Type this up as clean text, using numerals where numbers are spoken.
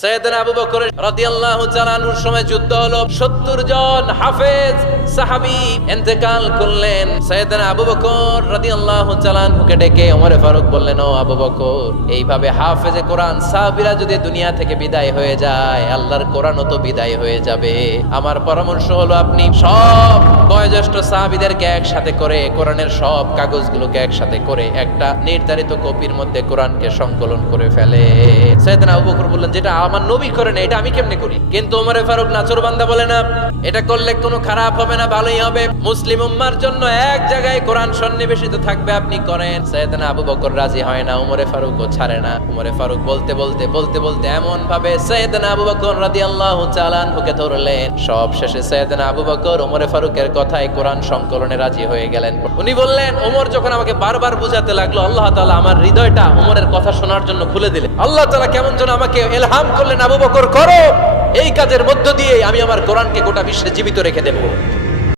সাইয়েদনা আবু বকর রাদিয়াল্লাহু তাআলা আনহুর সময় যুদ্ধ হলো, 70 জন হাফেজ সাহাবী ইন্তেকাল করলেন। সাইয়েদনা আবু বকর রাদিয়াল্লাহু তাআলা আনহুকে ডেকে ওমর ফারুক বললেন, ও আবু বকর, এইভাবে হাফেজে কোরআন সাহাবীরা যদি দুনিয়া থেকে বিদায় হয়ে যায়, আল্লাহর কোরআনও তো বিদায় হয়ে যাবে। আমার পরামর্শ হলো আপনি সব বয়োজ্যেষ্ঠ সাহাবীদেরকে একসাথে করে কোরআনের সব কাগজগুলোকে একসাথে করে একটা নির্ধারিত কপির মধ্যে কোরআনকে সংকলন করে ফেলে। সাইয়েদনা আবু বকর বললেন, যেটা আমার নবী করে না, এটা আমি কেমনে করি? কিন্তু ওমর ফারুক নাচরবান্দা বলে, না, এটা করলে কোনো খারাপ হবে না, ভালোই হবে। মুসলিম উম্মার জন্য এক জায়গায় কোরআন সন্নিবেশিত থাকবে, আপনি করেন। সাইয়েদনা আবু বকর রাজি হয় না, ওমর ফারুকও ছাড়ে না। ওমর ফারুক বলতে বলতে এমন ভাবে সাইয়েদনা আবু বকর রাদিয়াল্লাহু তাআলা আনহুকে ধরলেন, সব শেষে সাইয়েদনা আবু বকর ওমর ফারুকের কথায় কোরআন সংকলনে রাজি হয়ে গেলেন। উনি বললেন, ওমর যখন আমাকে বারবার বুঝাতে লাগলো, আল্লাহ তাআলা আমার হৃদয়টা ওমরের কথা শোনার জন্য খুলে দিলেন। আল্লাহ তাআলা কেমন যেন আমাকে ইলহাম করলেন, আবু বকর করো, এই কাজের মধ্য দিয়ে আমি আমার কোরআনকে গোটা বিশ্বে জীবিত রেখে দেব।